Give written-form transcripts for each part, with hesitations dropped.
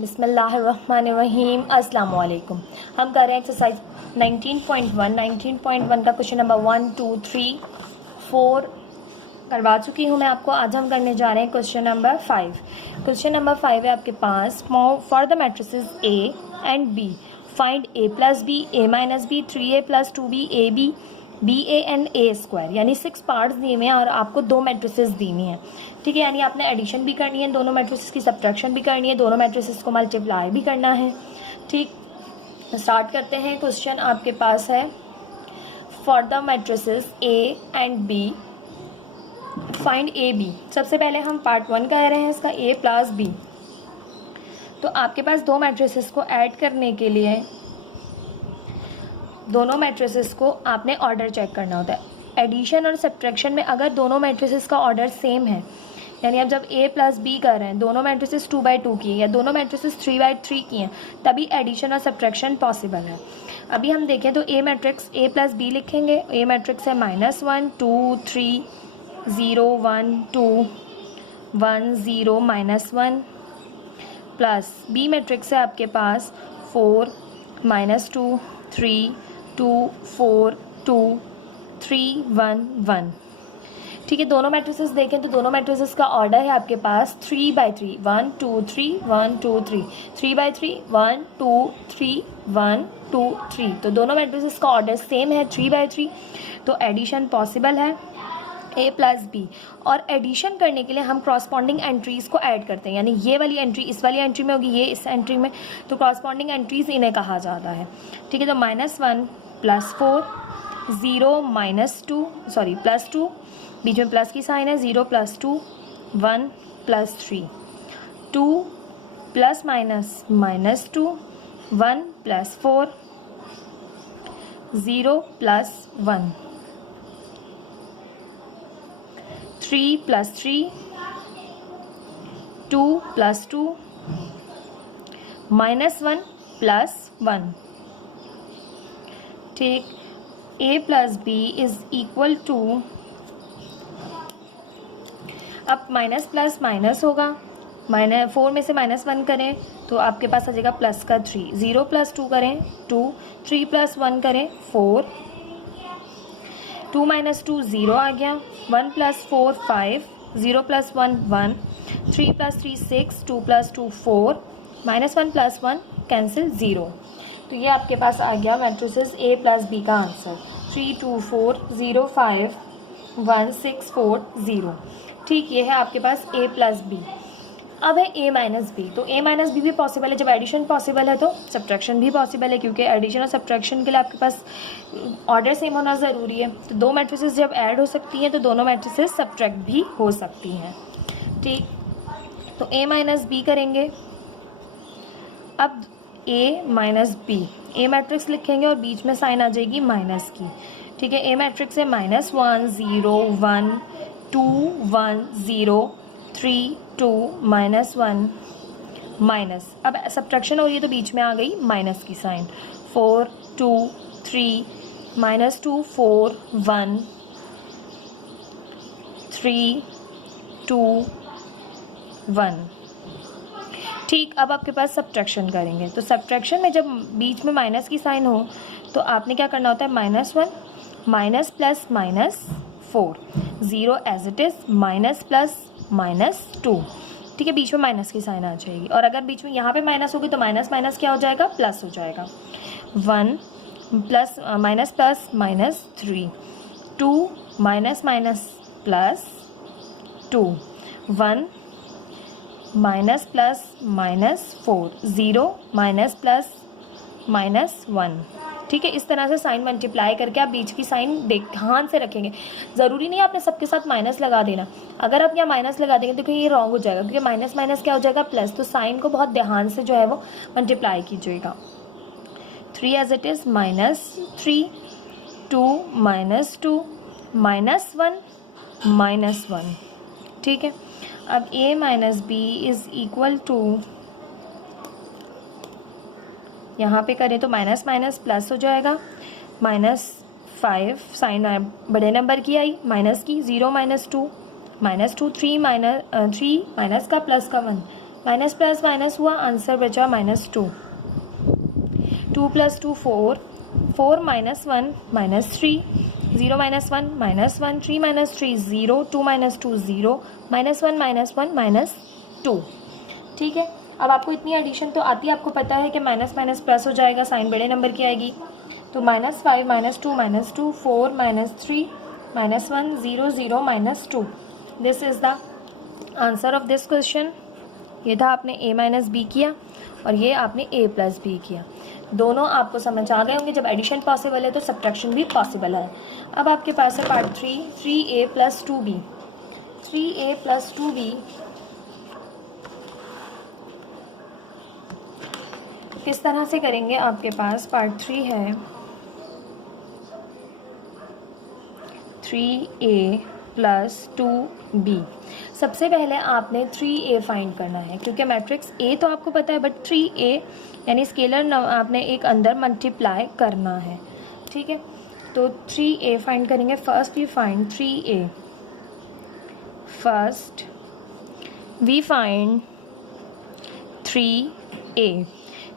बिस्मिल्लाहिर्रहमानिर्रहीम। अस्सलाम वालेकुम। हम कर रहे हैं एक्सरसाइज 19.1 का क्वेश्चन नंबर 1 2 3 4 करवा चुकी हूँ मैं आपको। आज हम करने जा रहे हैं क्वेश्चन नंबर 5। क्वेश्चन नंबर 5 है आपके पास, for the matrices A and B find a plus B, a minus B, 3a plus 2b, a b, B A and A square, यानी 6 पार्ट्स दिए हुए हैं और आपको 2 मैट्रिसेस दी हुई हैं। ठीक है, यानी आपने एडिशन भी करनी है दोनों मैट्रिसेस की, सब्ट्रैक्शन भी करनी है, दोनों मैट्रिसेस को मल्टीप्लाई भी करना है। ठीक, स्टार्ट करते हैं। क्वेश्चन आपके पास है, for the matrices A and B find A B. सबसे पहले हम पार्ट 1 कह रहे हैं इसका, ए प्लस बी। तो आपके पास 2 मैट्रिसेस को ऐड करने के लिए दोनों मैट्रिसेस को आपने ऑर्डर चेक करना होता है। एडिशन और सब्ट्रैक्शन में अगर दोनों मैट्रिसेस का ऑर्डर सेम है, यानी अब जब a प्लस बी कर रहे हैं, दोनों मैट्रिसेस 2/2 की या दोनों मैट्रिसेस 3/3 की हैं, तभी एडिशन और सब्ट्रैक्शन पॉसिबल है। अभी हम देखें तो a matrix a plus B लिखेंगे। a मैट्रिक्स है -1 2 3 0 1 2 1 0 -1, प्लस b मैट्रिक्स है आपके पास 4 -2 3 2 4 2 3 1 1। ठीक है, दोनों मैट्रिसेस देखें तो दोनों मैट्रिसेस का ऑर्डर है आपके पास 3/3 1 2 3 1 2 3 3/3 1 2 3 1 2 3। तो दोनों मैट्रिसेस का ऑर्डर सेम है 3/3, तो एडिशन पॉसिबल है a प्लस बी। और एडिशन करने के लिए हम क्रॉसपॉन्डिंग एंट्रीज़ को ऐड करते हैं, यानी ये वाली एंट्री इस वाली एंट्री में होगी, ये इस एंट्री में, तो क्रॉसपॉन्डिंग एंट्रीज़ इन्हें कहा जाता है। ठीक है, तो -1 + 4 0 -2 सॉरी +2, बीच में प्लस की साइन है, 0 + 2 1 + 3 2 ± -2 1 + 4 0 + 1 3 + 3 2 + 2 -1 + 1। ठीक, a plus b is equal to, अब माइनस प्लस माइनस होगा, -4 में से -1 करें तो आपके पास आ जाएगा प्लस का 3, 0 + 2 करें 2, 3 + 1 करें 4, 2 - 2 0 आ गया, 1 + 4 5, 0 + 1 1, 3 + 3 6, 2 + 2 4, -1 + 1 कैंसिल 0। तो ये आपके पास आ गया मैट्रिसेस a प्लस b का आंसर 3 2 4 0 5 1 6 4 0। ठीक, ये है आपके पास a प्लस बी। अब है a माइनस बी। तो a माइनस बी भी पॉसिबल है, जब एडिशन पॉसिबल है तो सब्ट्रैक्शन भी पॉसिबल है, क्योंकि एडिशन और सब्ट्रैक्शन के लिए आपके पास ऑर्डर सेम होना ज़रूरी है। तो 2 मैट्रिसेस जब ऐड हो सकती हैं तो दोनों मैट्रिसेस सब्ट्रैक्ट भी हो सकती हैं। ठीक, तो a माइनस बी करेंगे। अब a minus B, a matrix लिखेंगे और बीच में साइन आ जाएगी माइनस की। ठीक है, a मैट्रिक्स है -1 0 1 2 1 0 3 2 -1 माइनस, अब सब्ट्रैक्शन हो रही है तो बीच में आ गई माइनस की साइन, 4 2 3 -2 4 1 3 2 1। ठीक, अब आपके पास सब्ट्रैक्शन करेंगे। तो सब्ट्रैक्शन में जब बीच में माइनस की साइन हो तो आपने क्या करना होता है, -1 minus plus -4 0 as it is, minus plus -2। ठीक है, बीच में माइनस की साइन आ जाएगी, और अगर बीच में यहाँ पे माइनस होगी तो माइनस माइनस क्या हो जाएगा, प्लस हो जाएगा। 1 प्लस -3 2 +2 1 -+-4 0 -+-1। ठीक है, इस तरह से साइन मल्टीप्लाई करके आप बीच की साइन ध्यान से रखेंगे। ज़रूरी नहीं है आपने सबके साथ माइनस लगा देना। अगर आप यहाँ माइनस लगा देंगे तो ये रॉन्ग हो जाएगा, क्योंकि माइनस माइनस क्या हो जाएगा, प्लस। तो साइन को बहुत ध्यान से जो है वो मल्टीप्लाई कीजिएगा। 3 एज इट इज़ -3 2 -2 -1 ठीक है, अब a minus B is equal to, यहाँ पे करें तो माइनस माइनस प्लस हो जाएगा, -5 साइन बड़े नंबर की आई, माइनस की 0 -2 -2 3 माइनस का प्लस का 1 माइनस प्लस माइनस हुआ, आंसर बचा -2। 2 + 2 4, 4 - 1 -3, 0 - 1 -1, 3 - 3 0, 2 - 2 0, -1 -1 -2। ठीक है, अब आपको इतनी एडिशन तो आती है, आपको पता है कि माइनस माइनस प्लस हो जाएगा, साइन बड़े नंबर की आएगी। तो -5 -2 4 -3 -1 0 0 -2। This is the answer of this question. ये था आपने a - b किया और ये आपने a + b किया। दोनों आपको समझ आ गए होंगे, जब एडिशन पॉसिबल है तो सब्ट्रैक्शन भी पॉसिबल है। अब आपके पास है part 3, 3a + 2b। 3a + 2b किस तरह से करेंगे? आपके पास पार्ट 3 है 3a + 2b। सबसे पहले आपने 3a फाइंड करना है, क्योंकि मैट्रिक्स a तो आपको पता है, बट 3a यानी स्केलर आपने एक अंदर मल्टीप्लाई करना है। ठीक है, तो 3a फाइंड करेंगे। First we find 3a। First we find 3a।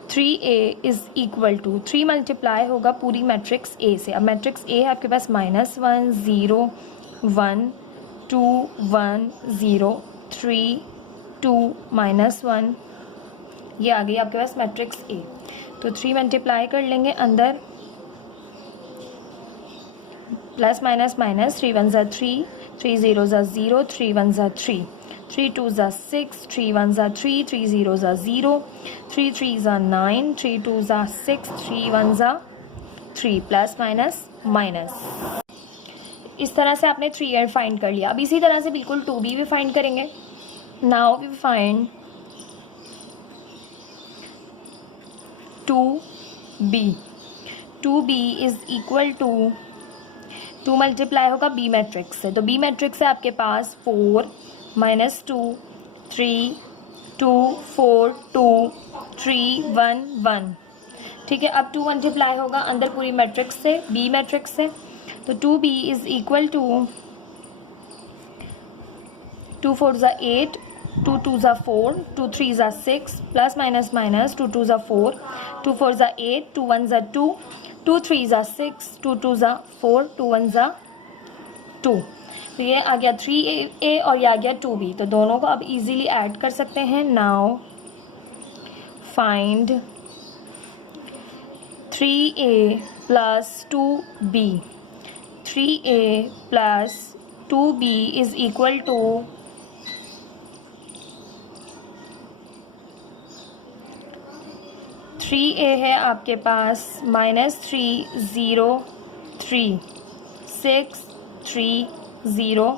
3a is equal to 3 multiply होगा पूरी मैट्रिक्स a से। अब मैट्रिक्स a है आपके पास -1 0 1 2 1 0 3 2 -1। ये आ गई आपके पास मैट्रिक्स a। तो 3 मल्टीप्लाई कर लेंगे अंदर, प्लस माइनस माइनस, 3 1 ज़ा 3, 3 0 ज़ा 0, 3 1 ज़ा 3, 3 2 ज़ा 6, 3 1 ज़ा 3, 3 0 ज़ा 0, 3 3 ज़ा 9, 3 2 ज़ा 6, 3 1 ज़ा 3, प्लस माइनस माइनस। इस तरह से आपने 3a फाइंड कर लिया। अब इसी तरह से बिल्कुल 2b भी फाइंड करेंगे। Now we find 2b। 2b is equal to 2 multiply होगा b मैट्रिक्स से। तो b मैट्रिक्स है आपके पास 4 -2 3 2 4 2 3 1 1। ठीक है, अब 2 मल्टीप्लाई होगा अंदर पूरी मैट्रिक्स से, b मैट्रिक्स से। तो 2b इज़ इक्वल टू 2 4 ज़ा 8, 2 2 ज़ा 4, 2 3 ज़ा 6, प्लस माइनस माइनस, 2 2 ज़ा 4, 2 4 ज़ा 8, 2 1 ज़ा 2, 2 3 ज़ा 6, 2 2 ज़ा 4, 2 1 ज़ा 2। तो ये आ गया 3a और ये आ गया 2b। तो दोनों को अब इजीली ऐड कर सकते हैं। Now find 3a + 2b। 3a + 2b is equal to 3a है आपके पास -3 0 3 6 3 0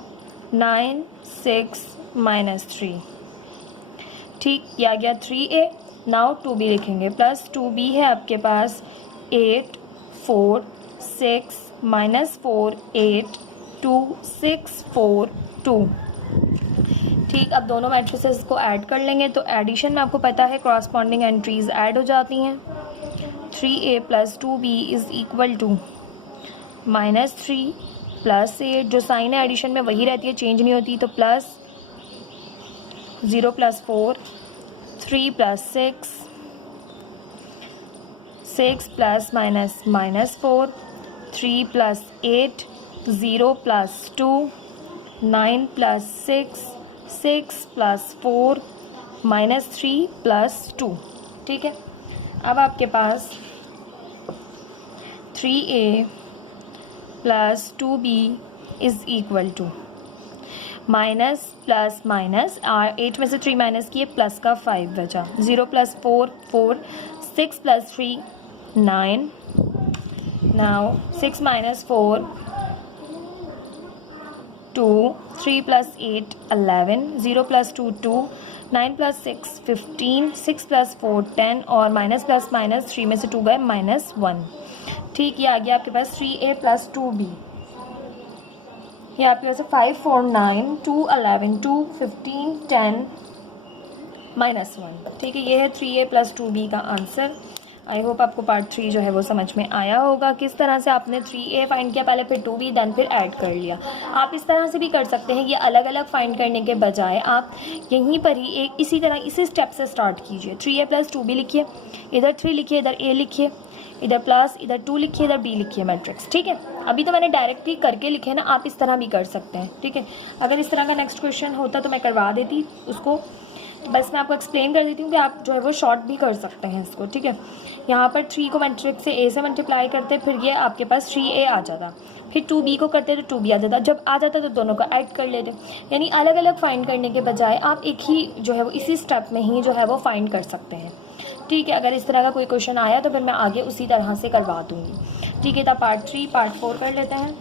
9 6 -3। ठीक, ये आ गया 3a। नाउ 2b लिखेंगे। प्लस 2b है आपके पास 8 4 6 -4 8 2 6 4 2। ठीक, अब दोनों मैट्रिसेस को ऐड कर लेंगे। तो एडिशन में आपको पता है कॉरस्पॉन्डिंग एंट्रीज ऐड हो जाती हैं। 3a + 2b is equal to -3 + 8, जो साइन है एडिशन में वही रहती है, चेंज नहीं होती। तो प्लस 0 + 4, 3 + 6, 6 ± -4, 3 + 8, 0 + 2, 9 + 6, 6 + 4, -3 + 2। ठीक है, अब आपके पास 3a + 2b is equal to minus plus minus, 8 में से 3 माइनस किए, प्लस का 5 बचा। 0 + 4 4, 6 + 3 9। नाउ 6 - 4 2, 3 + 8 11, 0 + 2 2, 9 + 6 15, 6 + 4 10 और माइनस प्लस माइनस 3 में से 2 गए -1। ठीक, ये आ गया आपके पास 3a + 2b। ये आपके पास 5 4 9 2 11 2 15 10 -1। ठीक है, ये है 3a + 2b का आंसर। आई होप आपको पार्ट 3 जो है वो समझ में आया होगा, किस तरह से आपने 3a फाइंड किया पहले, फिर 2b, देन फिर ऐड कर लिया। आप इस तरह से भी कर सकते हैं, ये अलग अलग फाइंड करने के बजाय आप यहीं पर ही एक इसी तरह इसी स्टेप से स्टार्ट कीजिए। 3a + 2b लिखिए, इधर 3 लिखिए, इधर a लिखिए, इधर प्लस, इधर 2 लिखिए, इधर b लिखिए मैट्रिक्स। ठीक है, अभी तो मैंने डायरेक्टली करके लिखे ना, आप इस तरह भी कर सकते हैं। ठीक है, अगर इस तरह का नेक्स्ट क्वेश्चन होता तो मैं करवा देती उसको, बस मैं आपको एक्सप्लेन कर देती हूँ कि आप जो है वो शॉर्ट भी कर सकते हैं इसको। ठीक है, यहाँ पर 3 को मैट्रिक्स से a से मल्टीप्लाई करते, फिर ये आपके पास 3a आ जाता, फिर 2b को करते तो 2b आ जाता, जब आ जाता तो दोनों को ऐड कर लेते। यानी अलग अलग फाइंड करने के बजाय आप एक ही जो है वो इसी स्टेप में ही जो है वो फाइंड कर सकते हैं। ठीक है, अगर इस तरह का कोई क्वेश्चन आया तो फिर मैं आगे उसी तरह से करवा दूँगी। ठीक है, तो पार्ट 3 पार्ट 4 कर लेते हैं।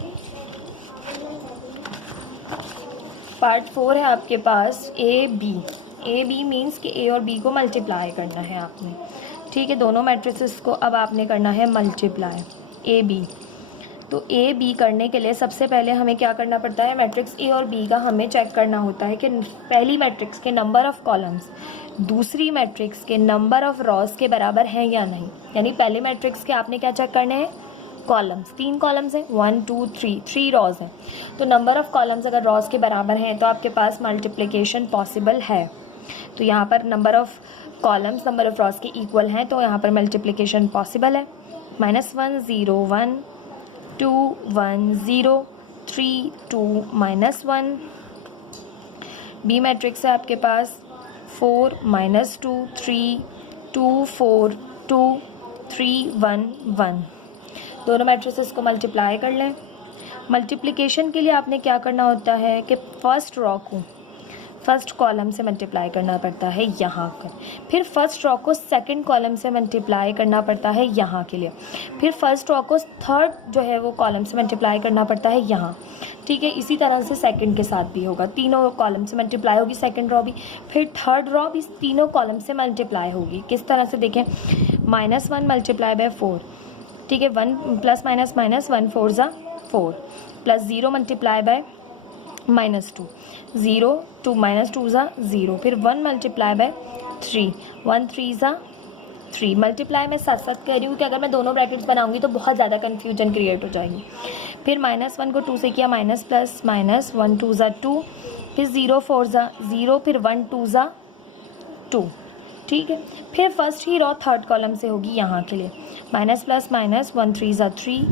पार्ट 4 है आपके पास ए बी मीन्स कि ए और बी को मल्टीप्लाई करना है आपने। ठीक है, दोनों मैट्रिसेस को अब आपने करना है मल्टीप्लाई, ए बी। तो ए बी करने के लिए सबसे पहले हमें क्या करना पड़ता है, मैट्रिक्स ए और बी का हमें चेक करना होता है कि पहली मैट्रिक्स के नंबर ऑफ़ कॉलम्स दूसरी मैट्रिक्स के नंबर ऑफ़ रॉज के बराबर हैं या नहीं। यानी पहले मैट्रिक्स के आपने क्या चेक करने हैं, कॉलम्स, 3 कॉलम्स हैं, 1 2 3 रॉज हैं। तो नंबर ऑफ़ कॉलम्स अगर रॉज के बराबर हैं तो आपके पास मल्टीप्लिकेशन पॉसिबल है। तो यहाँ पर number of columns number of rows के इक्वल हैं, तो यहाँ पर मल्टीप्लिकेशन पॉसिबल है। -1 0 1 2 1 0 3 2 -1। बी मैट्रिक्स है आपके पास 4 -2 3 2 4 2 3 1 1। दोनों मैट्रिसेस को मल्टीप्लाई कर लें। मल्टीप्लिकेशन के लिए आपने क्या करना होता है कि फर्स्ट रॉ को फर्स्ट कॉलम से मल्टीप्लाई करना पड़ता है यहाँ पर, फिर फर्स्ट रॉ को सेकंड कॉलम से मल्टीप्लाई करना पड़ता है यहाँ के लिए, फिर फर्स्ट रॉ को थर्ड जो है वो कॉलम से मल्टीप्लाई करना पड़ता है यहाँ। ठीक है, इसी तरह से सेकंड के साथ भी होगा, तीनों कॉलम से मल्टीप्लाई होगी सेकंड रॉ भी, फिर थर्ड रॉ भी तीनों कॉलम से मल्टीप्लाई होगी। किस तरह से देखें, -1 मल्टीप्लाई बाय 4। ठीक है, 1 + -1 4 ज़ा 4 + 0 मल्टीप्लाई बाय -2 0 2 -2 ज़ा 0, फिर 1 मल्टीप्लाई बाय 3 1 3 ज़ा 3। मल्टीप्लाई मैं साथ साथ कह रही हूँ कि अगर मैं दोनों ब्रैकेट्स बनाऊंगी तो बहुत ज़्यादा कन्फ्यूजन क्रिएट हो जाएगी। फिर -1 को 2 से किया, माइनस प्लस माइनस, 1 2 ज़ा 2, फिर 0 4 ज़ा 0, फिर 1 2 ज़ा 2। ठीक है, फिर फर्स्ट ही रॉ थर्ड कॉलम से होगी यहाँ के लिए, माइनस प्लस माइनस, 1 3 ज़ा 3,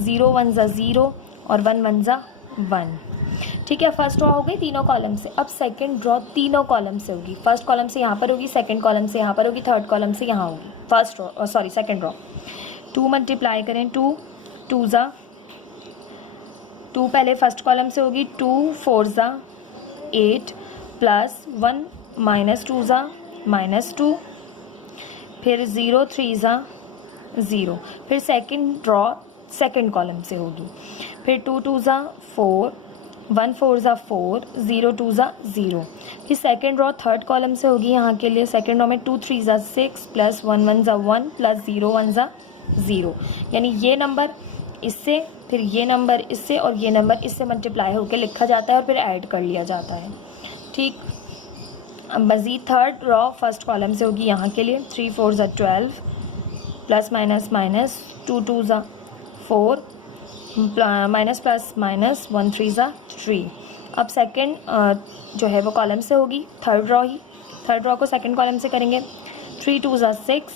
0 1 ज़ा 0 और 1 1 ज़ा 1। ठीक है, फर्स्ट रॉ हो गई तीनों कॉलम से। अब सेकंड रॉ तीनों कॉलम से होगी, फर्स्ट कॉलम से यहाँ पर होगी, सेकंड कॉलम से यहाँ पर होगी, थर्ड कॉलम से यहाँ होगी। First raw second raw 2 multiply करें, 2 2 ज़ा 2 पहले फर्स्ट कॉलम से होगी, 2 4 ज़ा 8 प्लस 1 -2 ज़ा -2, फिर 0 3 ज़ा 0, फिर सेकंड रॉ सेकंड कॉलम से होगी, फिर 2 2 ज़ा 4, 1 4 ज़ा 4, 0 2 ज़ा 0, फिर सेकंड रॉ थर्ड कॉलम से होगी यहाँ के लिए, सेकंड रॉ में 2 3 ज़ा 6 प्लस 1 1 ज़ा 1 प्लस 0 1 ज़ा 0। यानी ये नंबर इससे, फिर ये नंबर इससे और ये नंबर इससे मल्टीप्लाई होकर लिखा जाता है और फिर ऐड कर लिया जाता है। ठीक, अब मज़ीद थर्ड रॉ फर्स्ट कॉलम से होगी यहाँ के लिए, 3 4 ज़ा 12 प्लस माइनस माइनस, 2 2 ज़ा 4 माइनस प्लस माइनस, 1 3 ज़ा 3। अब सेकंड जो है वो कॉलम से होगी, थर्ड रॉ ही, थर्ड रॉ को सेकंड कॉलम से करेंगे, 3 2 ज़ा 6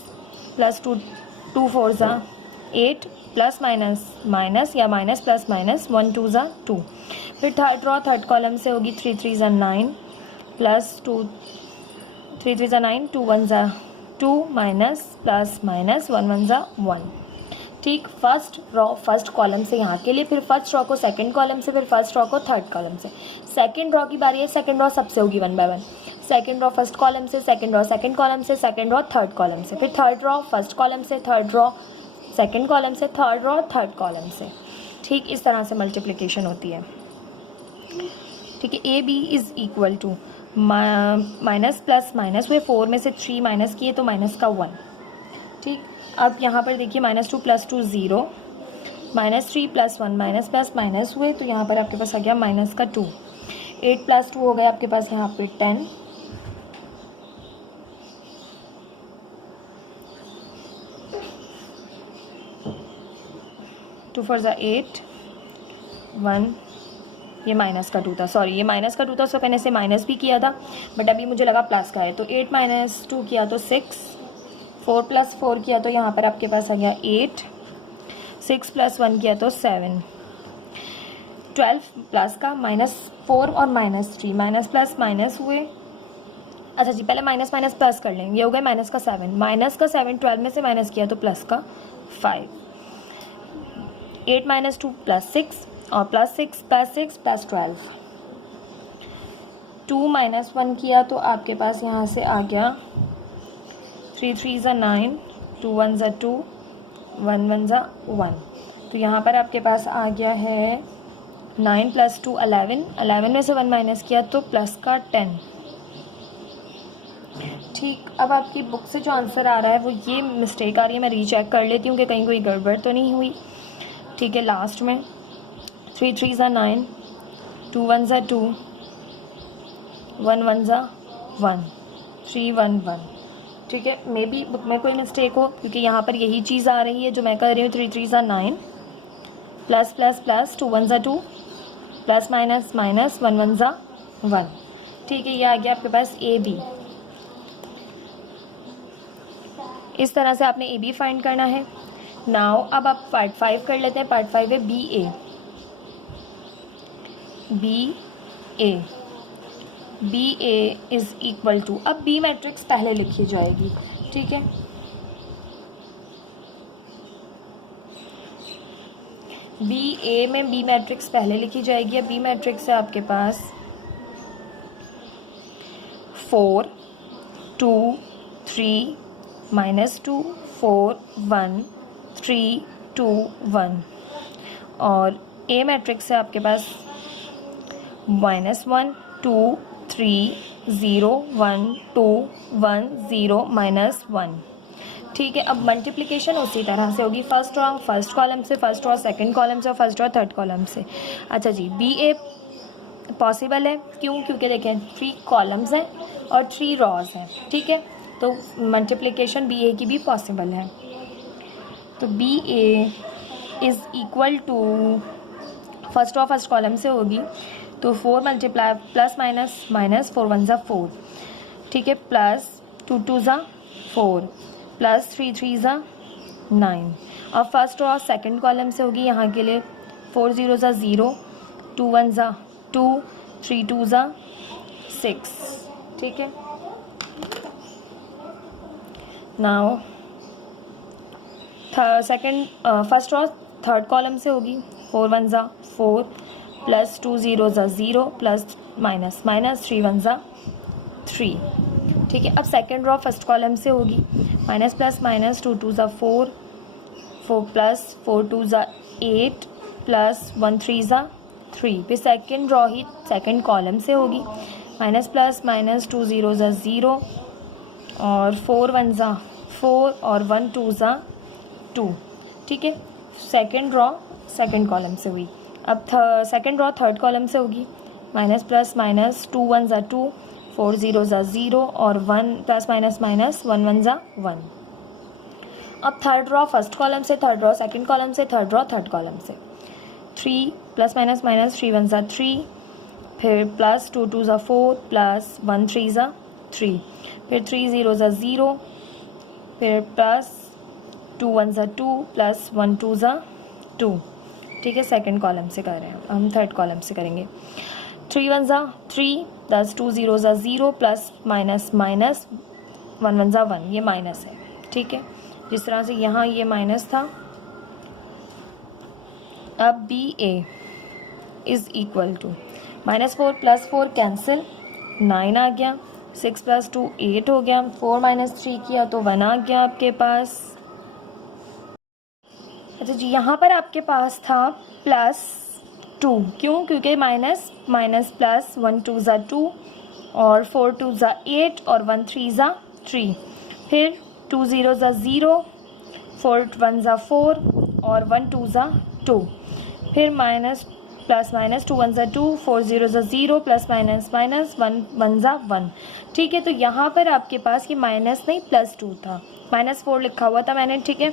प्लस 2 4 ज़ा 8 प्लस माइनस माइनस या माइनस प्लस माइनस, 1 2 ज़ा 2। फिर थर्ड रॉ थर्ड कॉलम से होगी, 3 3 ज़ा 9 प्लस 2 3 3 ज़ा 9, 2 1 ज़ा 2 माइनस प्लस माइनस, 1 1 ज़ा 1। ठीक, फर्स्ट रॉ फर्स्ट कॉलम से यहाँ के लिए, फिर फर्स्ट रॉ को सेकंड कॉलम से, फिर फर्स्ट रॉ को थर्ड कॉलम से। सेकंड रॉ की बारी है, सेकंड रॉ सबसे होगी 1 by 1। Second row first column से, सेकंड रॉ सेकंड कॉलम से, सेकंड रॉ थर्ड कॉलम से, फिर थर्ड रॉ फर्स्ट कॉलम से, थर्ड रॉ सेकंड कॉलम से, थर्ड रॉ थर्ड कॉलम से। ठीक, इस तरह से मल्टीप्लिकेशन होती है। ठीक है, A B is equal to minus plus minus हुए, 4 में से 3 माइनस किए तो माइनस का 1। ठीक, अब यहाँ पर देखिए -2 + 2 0, -3 + 1 माइनस प्लस माइनस हुए तो यहाँ पर आपके पास आ गया माइनस का 2। 8 + 2 हो गया आपके पास यहाँ पे 10। 2 4 ज़ा 8, 1, ये माइनस का 2 था, सॉरी ये माइनस का 2 था, उसको मैंने से माइनस भी किया था बट अभी मुझे लगा प्लस का है, तो 8 - 2 किया तो 6, 4 + 4 किया तो यहाँ पर आपके पास आ गया 8, 6 + 1 किया तो 7, 12 प्लस का -4 और -3, माइनस प्लस माइनस हुए। अच्छा जी, पहले माइनस माइनस प्लस कर लेंगे, ये हो गया माइनस का 7, माइनस का 7 12 में से माइनस किया तो प्लस का 5, 8 - 2 + 6 और +6 + 6 + 12, 2 - 1 किया तो आपके पास यहाँ से आ गया 3 3 ज़ा 9, 2 1 ज़ा 2, 1 1 ज़ा 1, तो यहाँ पर आपके पास आ गया है 9 + 2 11, 11 में से 1 माइनस किया तो प्लस का 10। ठीक, अब आपकी बुक से जो आंसर आ रहा है वो ये मिस्टेक आ रही है, मैं रीचेक कर लेती हूँ कि कहीं कोई गड़बड़ तो नहीं हुई। ठीक है, लास्ट में 3 3 ज़ा 9, 2 1 ज़ा 2, 1 1 ज़ा 1, 3 1 1। ठीक है, मे बी बुक में कोई मिस्टेक हो क्योंकि यहाँ पर यही चीज़ आ रही है जो मैं कर रही हूँ। 3 3 ज़ा 9, प्लस प्लस प्लस 2 1 ज़ा 2, प्लस माइनस माइनस 1 1 ज़ा 1। ठीक है, ये आ गया आपके पास AB। इस तरह से आपने AB फाइंड करना है। नाउ अब आप पार्ट 5 कर लेते हैं। पार्ट 5 है BA। BA is equal to, अब B मैट्रिक्स पहले लिखी जाएगी। ठीक है, BA में B मैट्रिक्स पहले लिखी जाएगी। अब B मैट्रिक्स है आपके पास 4 2 3 -2 4 1 3 2 1 और A मैट्रिक्स है आपके पास -1 2 3 0 1 2 1 0 -1। ठीक है, अब मल्टीप्लिकेशन उसी तरह से होगी। फर्स्ट रो फर्स्ट कॉलम से, फर्स्ट रो सेकंड कॉलम से और फर्स्ट रो थर्ड कॉलम से। अच्छा जी, BA पॉसिबल है, क्यों? क्योंकि देखें 3 कॉलम्स हैं और 3 रॉज हैं। ठीक है, तो मल्टीप्लिकेशन BA की भी पॉसिबल है। तो BA is equal to, first row first column से होगी तो 4 मल्टीप्लाई प्लस माइनस माइनस 4 1 ज़ा 4। ठीक है, प्लस 2 2 ज़ा 4, प्लस 3 3 ज़ा 9। और फर्स्ट रो सेकंड कॉलम से होगी, यहाँ के लिए 4 0 ज़ा 0, 2 1 ज़ा 2, 3 2 ज़ा 6। ठीक है, now second first row third column से होगी, 4 1 ज़ा 4, प्लस 2 0 ज़ा 0, प्लस माइनस माइनस 3 1 ज़ा 3। ठीक है, अब सेकंड रो फर्स्ट कॉलम से होगी, माइनस प्लस माइनस 2 2 ज़ा 4, 4 प्लस 4 2 ज़ा 8, प्लस 1 3 ज़ा 3। फिर सेकंड रो ही सेकंड कॉलम से होगी, माइनस प्लस माइनस 2 0 ज़ा 0 और 4 1 ज़ा 4 और 1 2 ज़ा 2। ठीक है, सेकंड रो सेकंड कॉलम से हुई। अब सेकंड रो थर्ड कॉलम से होगी, माइनस प्लस माइनस 2 1 ज़ा 2, 4 0 ज़ा 0 और 1 प्लस माइनस माइनस 1 1 ज़ा 1। अब थर्ड रो फर्स्ट कॉलम से, थर्ड रो सेकंड कॉलम से, थर्ड रो थर्ड कॉलम से 3 प्लस माइनस माइनस 3 1 ज़ा 3, फिर प्लस 2 2 ज़ा 4, प्लस 1 3 ज़ा 3, फिर 3 0 ज़ा 0, फिर प्लस 2 1 ज़ा 2, प्लस 1 2 ज़ा 2। ठीक है, सेकंड कॉलम से कर रहे हैं, हम थर्ड कॉलम से करेंगे। 3 1 ज़ा 3, प्लस 2 0 ज़ा 0, प्लस माइनस माइनस 1 1 ज़ा 1, ये माइनस है। ठीक है, जिस तरह से यहाँ ये माइनस था। अब BA is equal to -4 + 4 cancel, 9 आ गया, 6 + 2 8 हो गया, 4 - 3 किया तो 1 आ गया आपके पास। अच्छा जी, यहाँ पर आपके पास था +2, क्यों? क्योंकि माइनस माइनस प्लस 1 2 ज़ा 2 और 4 2 ज़ा 8 और 1 3 ज़ा 3, फिर 2 0 ज़ा 0, 4 1 ज़ा 4 और 1 2 ज़ा 2, फिर माइनस प्लस माइनस 2 1 ज़ा 2, 4 0 ज़ा 0, प्लस माइनस माइनस 1 1 ज़ा 1। ठीक है, तो यहाँ पर आपके पास ये माइनस नहीं +2 था, -4 लिखा हुआ था मैंने। ठीक है,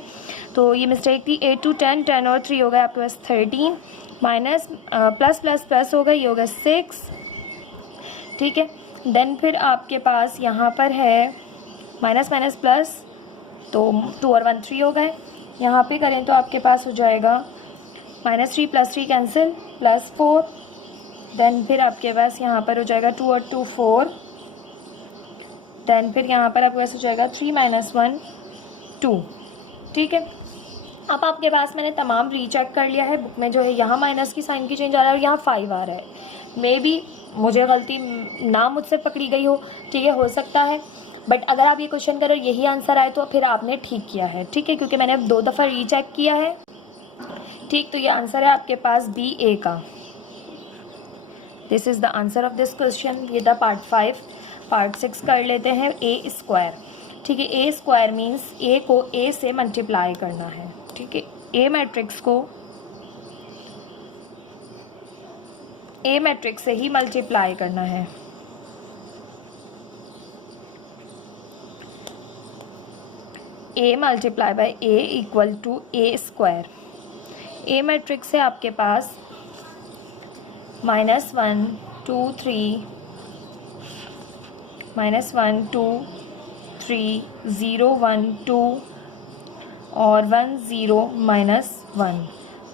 तो ये मिस्टेक थी। 8 2 10, 10 और 3 हो गए आपके पास 13, माइनस प्लस प्लस प्लस हो गए, ये हो गया 6। ठीक है, देन फिर आपके पास यहाँ पर है माइनस माइनस प्लस, तो 2 और 1 3 हो गए। यहाँ पे करें तो आपके पास हो जाएगा -3 + 3 कैंसिल, +4। देन फिर आपके पास यहाँ पर हो जाएगा 2 और 2 4। देन फिर यहाँ पर आपके पास हो जाएगा 3 - 1 2। ठीक है, अब आपके पास मैंने तमाम रीचेक कर लिया है। बुक में जो है यहाँ माइनस की साइन की चेंज आ रहा है और यहाँ 5 आ रहा है। मे बी मुझे गलती ना मुझसे पकड़ी गई हो, ठीक है, हो सकता है। बट अगर आप ये क्वेश्चन करो यही आंसर आए तो फिर आपने ठीक किया है। ठीक है, क्योंकि मैंने अब 2 दफ़ा रीचेक किया है। ठीक, तो ये आंसर है आपके पास BA का। This is the answer of this question. ये था पार्ट 5। पार्ट 6 कर लेते हैं, A²। ठीक है, A² मीन्स A को A से मल्टीप्लाई करना है। ठीक है, A मैट्रिक्स को A मैट्रिक्स से ही मल्टीप्लाई करना है। A multiply by A equal to A²। A matrix से आपके पास -1 2 3 -1 2 3 0 1 2 और 1 0 -1।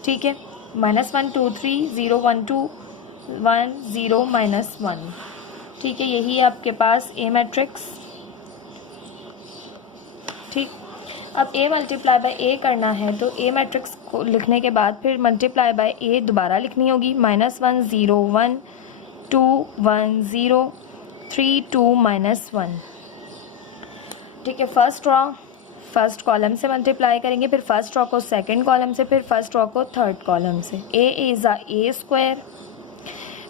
ठीक है, -1 2 3 0 1 2 1 0 -1। ठीक है, यही है आपके पास A मैट्रिक्स। ठीक, अब A मल्टीप्लाई बाय A करना है तो A मैट्रिक्स को लिखने के बाद फिर मल्टीप्लाई बाय A दोबारा लिखनी होगी। -1 0 1 2 1 0 3 2 -1। ठीक है, फर्स्ट रॉ फर्स्ट कॉलम से मल्टीप्लाई करेंगे, फिर फर्स्ट रॉ को सेकंड कॉलम से, फिर फर्स्ट रॉ को थर्ड कॉलम से। A is A²।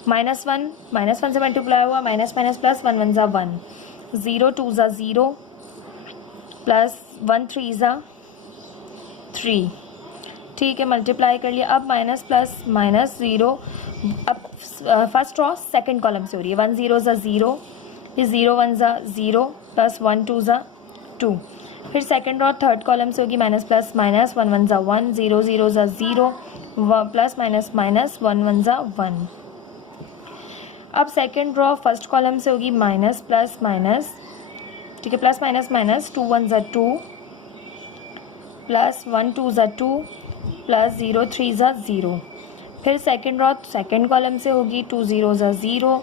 -1 से मल्टीप्लाई हुआ, माइनस माइनस प्लस, 1 1 ज़ा 1, 0 2 ज़ा 0, प्लस 1 3 ज़ा 3। ठीक है, मल्टीप्लाई कर लिया। अब माइनस प्लस -0, अब फर्स्ट रॉ सेकंड कॉलम से हो रही है। 1 0 ज़ा 0, फिर 0 1 ज़ा 0, प्लस 1 2 ज़ा 2। फिर सेकंड रॉ थर्ड कॉलम से होगी, माइनस प्लस माइनस, 1 1 ज़ा 1, 0 0 ज़ा 0, प्लस माइनस माइनस, 1 1 ज़ा 1। अब सेकंड रॉ फर्स्ट कॉलम से होगी, माइनस प्लस माइनस। ठीक है, प्लस माइनस माइनस, 2 1 ज़ा 2, प्लस 1 2 ज़ा 2, प्लस 0 3 ज़ा 0। फिर सेकंड रॉ सेकंड कॉलम से होगी, 2 0 ज़ा 0,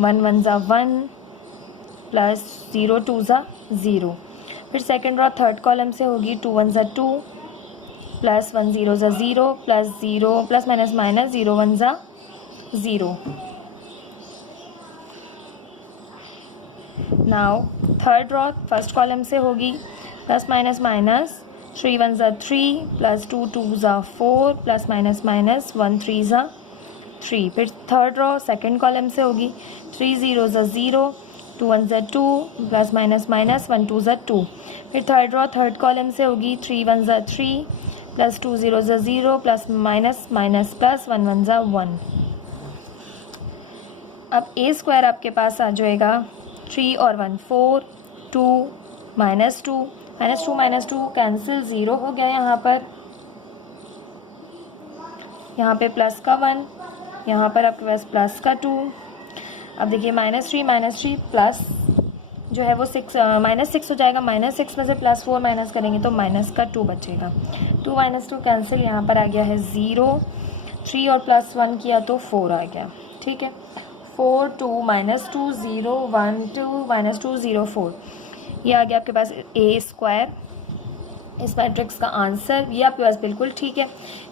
1 1 ज़ा 1, प्लस 0 2 ज़ा 0। फिर सेकंड रॉ थर्ड कॉलम से होगी, 2 1 ज़ा 2, प्लस 1 0 ज़ा 0, प्लस 0 प्लस माइनस माइनस, 0 1 ज़ा 0। Now third row first column से होगी, प्लस माइनस माइनस, 3 1 ज़ा 3, प्लस 2 2 ज़ा 4, प्लस माइनस माइनस, 1 3 ज़ा 3। फिर थर्ड रॉ सेकंड कॉलम से होगी, 3 0 ज़ा 0, 2 1 ज़ा 2, प्लस माइनस माइनस, 1 2 ज़ा 2। फिर थर्ड रॉ थर्ड कॉलम से होगी, 3 1 ज़ा 3, प्लस 2 0 ज़ा 0, प्लस माइनस माइनस प्लस, 1 1 ज़ा 1। अब A² आपके पास आ जाएगा 3 और 1 4, 2 -2 -2 कैंसिल, 0 हो गया यहाँ पर। यहाँ पे प्लस का 1, यहाँ पर आपके पास प्लस का 2। अब देखिए -3 प्लस जो है वो 6 -6 हो जाएगा। -6 में से +4 माइनस करेंगे तो माइनस का 2 बचेगा। 2 -2 कैंसिल, यहाँ पर आ गया है 0। 3 और +1 किया तो 4 आ गया। ठीक है, 4 2 -2 0 1 2 -2 0 4, ये आ गया आपके पास A²। इस मैट्रिक्स का आंसर ये आपके पास बिल्कुल ठीक है।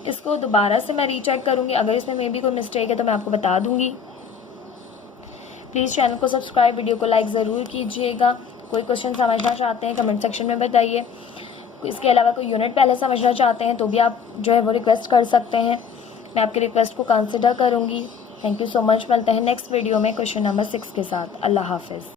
इसको दोबारा से मैं रीचेक करूँगी, अगर इसमें मे बी कोई मिस्टेक है तो मैं आपको बता दूँगी। प्लीज़ चैनल को सब्सक्राइब, वीडियो को लाइक ज़रूर कीजिएगा। कोई क्वेश्चन समझना चाहते हैं कमेंट सेक्शन में बताइए। इसके अलावा कोई यूनिट पहले समझना चाहते हैं तो भी आप जो है वो रिक्वेस्ट कर सकते हैं, मैं आपकी रिक्वेस्ट को कंसिडर करूँगी। Thank you so much. मिलते हैं नेक्स्ट वीडियो में क्वेश्चन नंबर 6 के साथ। अल्लाह हाफिज़।